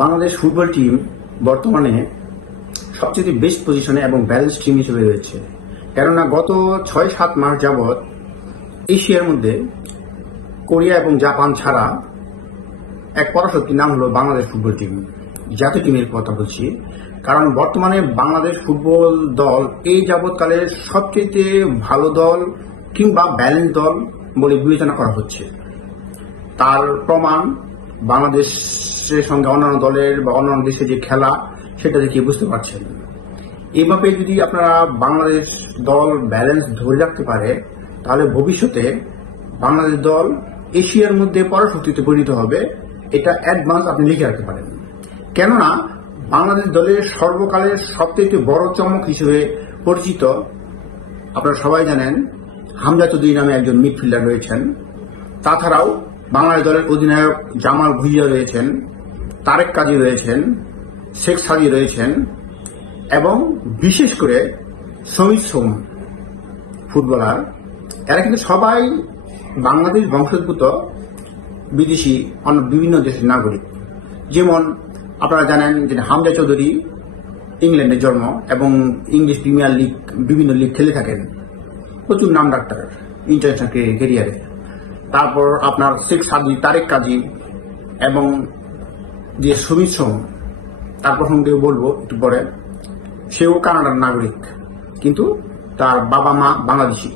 Bangladesh football team বর্তমানে সবচেয়ে best পজিশনে এবং ব্যালেন্স টিম হিসেবে রয়েছে। কেননা গত ৬-৭ মাস যাবৎ এশিয়ার মধ্যে কোরিয়া এবং জাপান ছাড়া এক পরাশক্তির নাম হলো বাংলাদেশ ফুটবল টিম। জাতীয় টিমের কথা বলছি, কারণ বর্তমানে বাংলাদেশ ফুটবল দল এই যাবৎকালের সবচেয়ে ভালো দল কিংবা ব্যালেন্স দল বলে বিবেচনা করা হচ্ছে। তার প্রমাণ বাংলাদেশের সঙ্গে অন্যান্য দলের বা অন্যান্য দেশে যে খেলা সেটা দেখে বুঝতে পারছেন। এইভাবে যদি আপনারা বাংলাদেশ দল ব্যালেন্স ধরে রাখতে পারে, তাহলে ভবিষ্যতে বাংলাদেশ দল এশিয়ার মধ্যে পরাশক্তিতে পরিণত হবে। এটা অ্যাডভান্স আপনি লিখে রাখতে পারেন। কেননা বাংলাদেশ দলের সর্বকালের সবচেয়ে বড় চমক হিসেবে পরিচিত আপনারা সবাই জানেন হামজা চৌধুরী নামে একজন মিডফিল্ডার রয়েছেন। তাছাড়াও বাংলাদেশ দলের অধিনায়ক জামাল ভুঁইয়া রয়েছেন, তারেক কাজী রয়েছেন, শেখ সাদি রয়েছেন এবং বিশেষ করে সমীর সোম ফুটবলার। এরা কিন্তু সবাই বাংলাদেশ বংশোদ্ভূত বিদেশি বিভিন্ন দেশের নাগরিক। যেমন আপনারা জানেন যে হামজা চৌধুরী ইংল্যান্ডের জন্ম এবং ইংলিশ প্রিমিয়ার লিগ বিভিন্ন লিগ খেলে থাকেন, প্রচুর নাম ডাক্তার ইন্টারন্যাশনাল ক্যারিয়ারে। তারপর আপনার শেখ সাদি, তারেক কাজী এবং যে সমীর সোম, তার প্রসঙ্গে বলবো একটু পরে, সেও কানাডার নাগরিক কিন্তু তার বাবা মা বাংলাদেশি।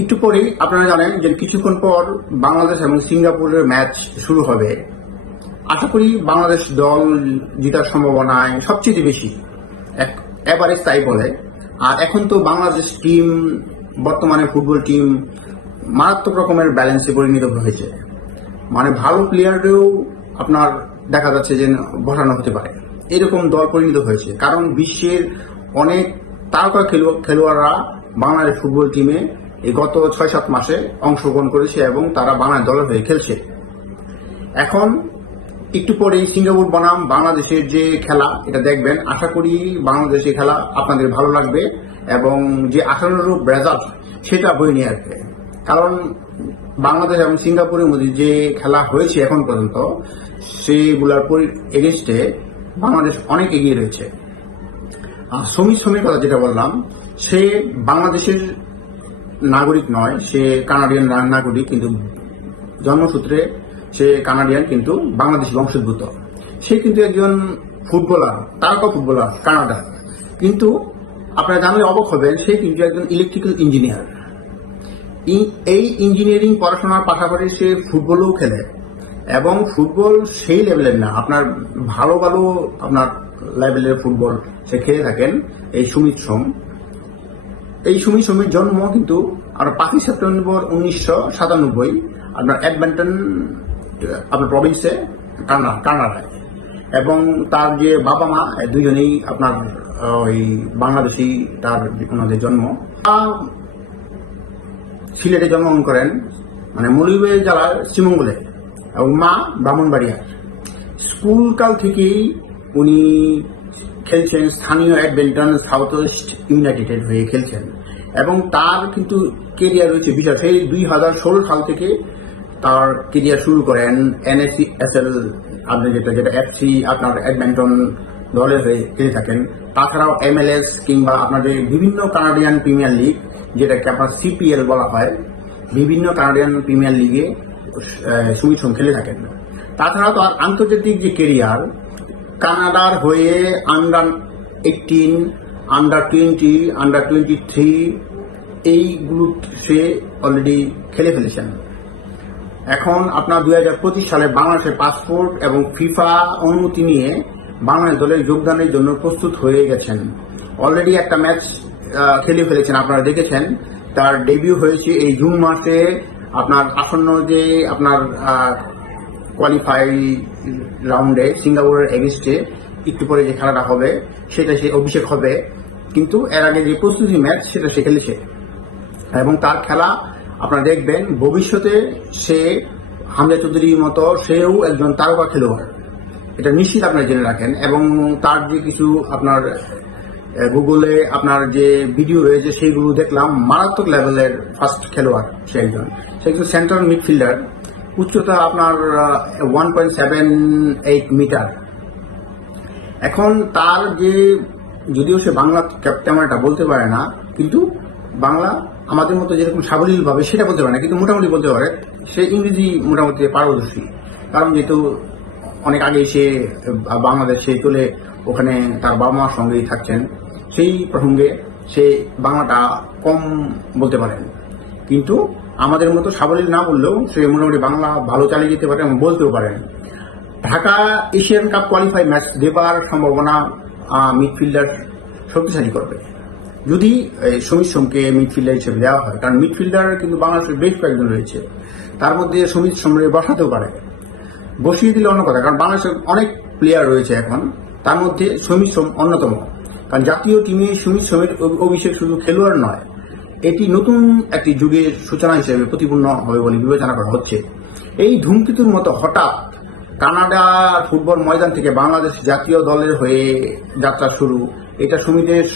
একটু পরেই আপনারা জানেন যে কিছুক্ষণ পর বাংলাদেশ এবং সিঙ্গাপুরের ম্যাচ শুরু হবে। আশা করি বাংলাদেশ দল জেতার সম্ভাবনায় সবচেয়ে বেশি, এভারেজ তাই বলে। আর এখন তো বাংলাদেশ টিম বর্তমানে ফুটবল টিম মারাত্মক রকমের ব্যালেন্সে পরিণত হয়েছে। মানে ভালো প্লেয়ারদেরও আপনার দেখা যাচ্ছে যে বসানো হতে পারে, এরকম দল পরিণত হয়েছে। কারণ বিশ্বের অনেক তারকা খেলোয়াড়রা বাংলাদেশ ফুটবল টিমে এই গত ৬-৭ মাসে অংশগ্রহণ করেছে এবং তারা বাংলাদেশ দলের হয়ে খেলছে। এখন একটু পরেই সিঙ্গাপুর বনাম বাংলাদেশের যে খেলা, এটা দেখবেন। আশা করি বাংলাদেশের খেলা আপনাদের ভালো লাগবে এবং যে আশানুরূপ রেজাল্ট সেটা বয়ে নিয়ে আসবে। কারণ বাংলাদেশ এবং সিঙ্গাপুরের মধ্যে যে খেলা হয়েছে এখন পর্যন্ত, সেগুলোর এগেনস্টে বাংলাদেশ অনেক এগিয়ে রয়েছে। আর সমীর সোমের কথা যেটা বললাম, সে বাংলাদেশের নাগরিক নয়, সে কানাডিয়ান নাগরিক, কিন্তু জন্মসূত্রে সে কানাডিয়ান কিন্তু বাংলাদেশ বংশোদ্ভূত। সে কিন্তু একজন ফুটবলার, তারকা ফুটবলার কানাডার। কিন্তু আপনারা জানলে অবাক হবেন, সে কিন্তু একজন ইলেকট্রিক্যাল ইঞ্জিনিয়ার। এই ইঞ্জিনিয়ারিং পড়াশোনার পাশাপাশি সে ফুটবলও খেলে এবং ফুটবল সেই লেভেলের না, আপনার ভালো ভালো আপনার লেভেলের ফুটবল সে খেলে থাকেন। এই সমীর সোম, এই সমীর সোমের জন্ম কিন্তু আপনার 5 সেপ্টেম্বর 1997 আপনার এডমন্টন আপনার প্রভিন্সে কানাডায়। এবং তার যে বাবা মা দুজনেই আপনার ওই বাংলাদেশি, তার ওনাদের জন্ম। সিলেটে জন্মগ্রহণ করেন, মানে মৌলভীবাজার জেলার শ্রীমঙ্গলে, এবং মা ব্রাহ্মণবাড়িয়ার। স্কুলকাল থেকেই উনি খেলছেন স্থানীয় এডমন্টন সাউথ ওয়েস্ট ইউনাইটেডের হয়ে খেলছেন এবং তার কিন্তু কেরিয়ার রয়েছে বিশাল। সেই 2016 সাল থেকে তার কেরিয়ার শুরু করেন NSL আপনি যেটা FC আপনার এডমন্টন দলের হয়ে খেলে থাকেন। তাছাড়াও MLS কিংবা আপনাদের বিভিন্ন কানাডিয়ান প্রিমিয়ার লিগ, যেটাকে আপনার CPL বলা হয়, বিভিন্ন কানাডিয়ান প্রিমিয়ার লিগে সমীর সোম খেলে থাকেন। তাছাড়াও তার আন্তর্জাতিক যে কেরিয়ার, কানাডার হয়ে আন্ডার-18, আন্ডার-20, আন্ডার-23 এইগুলো সে অলরেডি খেলে ফেলেছেন। এখন আপনার 2025 সালে বাংলাদেশের পাসপোর্ট এবং ফিফা অনুমতি নিয়ে বাংলাদেশ দলের যোগদানের জন্য প্রস্তুত হয়ে গেছেন। অলরেডি একটা ম্যাচ খেলে ফেলেছেন, আপনারা দেখেছেন। তার ডেবিউ হয়েছে এই জুন মাসে আপনার আসন্ন যে আপনার কোয়ালিফাই রাউন্ডে সিঙ্গাপুরের এগেইনস্টে একটু পরে যে খেলাটা হবে সেটা সে অভিষেক হবে। কিন্তু এর আগে যে প্রস্তুতি ম্যাচ সেটা সে খেলেছে এবং তার খেলা আপনারা দেখবেন। ভবিষ্যতে সে হামজা চৌধুরীর মতো সেও একজন তারকা খেলোয়াড়, এটা নিশ্চিত আপনারা জেনে রাখেন। এবং তার যে কিছু আপনার গুগলে আপনার যে ভিডিও রয়েছে সেইগুলো দেখলাম, মারাত্মক লেভেলের ফার্স্ট খেলোয়াড়। সে একজন সেন্ট্রাল মিডফিল্ডার উচ্চতা আপনার 1.78 মিটার। এখন তার যে, যদিও সে বাংলা তেমন একটা বলতে পারে না, কিন্তু বাংলা আমাদের মতো যেরকম সাবলীল ভাবে সেটা বলতে পারে না, কিন্তু মোটামুটি বলতে পারে। সে ইংরেজি মোটামুটি পারদর্শী, কারণ যেহেতু অনেক আগেই সে বাংলাদেশে চলে ওখানে তার বাবা মার সঙ্গেই থাকছেন, সেই প্রসঙ্গে সে বাংলাটা কম বলতে পারেন। কিন্তু আমাদের মতো সাবলীল না বললেও সে মোটামুটি বাংলা ভালো চালিয়ে যেতে পারে এবং বলতেও পারেন। Dhaka Asian cup qualify match দেবার সম্ভাবনা মিডফিল্ডার শক্তিশালী করবে, যদি সমীর সোমকে মিডফিল্ডার হিসেবে দেওয়া হয়। কারণ মিডফিল্ডার কিন্তু বাংলাদেশের বেশ কয়েকজন রয়েছে, তার মধ্যে সমীর সোমরে বসাতেও পারে। বসিয়ে দিলে অন্য কথা, কারণ বাংলাদেশের অনেক প্লেয়ার রয়েছে এখন, তার মধ্যে সমীর সোম অন্যতম। কারণ জাতীয় টিমে সমীর সোমের অভিষেক শুধু খেলোয়াড় নয়, এটি নতুন একটি যুগের সূচনা হিসেবে প্রতিপন্ন হবে বলে বিবেচনা করা হচ্ছে। এই ধূমকেতুর মতো হঠাৎ কানাডার ফুটবল ময়দান থেকে বাংলাদেশ জাতীয় দলের হয়ে যাত্রা শুরু, এটা সমীরের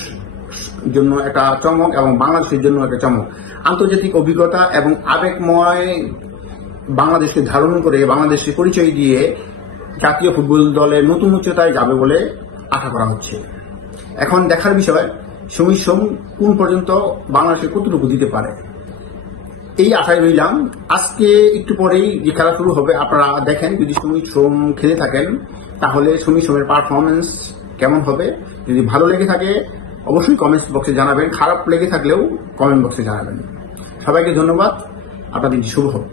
জন্য একটা চমক এবং বাংলাদেশের জন্য একটা চমক। আন্তর্জাতিক অভিজ্ঞতা এবং আবেগময় বাংলাদেশকে ধারণ করে, বাংলাদেশকে পরিচয় দিয়ে জাতীয় ফুটবল দলের নতুন উচ্চতায় যাবে বলে আশা করা হচ্ছে। এখন দেখার বিষয় সমীর সোম কোন পর্যন্ত বাংলাদেশে কতটুকু দিতে পারে, এই আশায় রইলাম। আজকে একটু পরেই যে খেলা শুরু হবে, আপনারা দেখেন। যদি সমীর সোম খেলে থাকেন তাহলে সমীর সোমের পারফরমেন্স কেমন হবে। যদি ভালো লেগে থাকে অবশ্যই কমেন্টস বক্সে জানাবেন, খারাপ লেগে থাকলেও কমেন্ট বক্সে জানাবেন। সবাইকে ধন্যবাদ, আপনাদের শুভ হোক।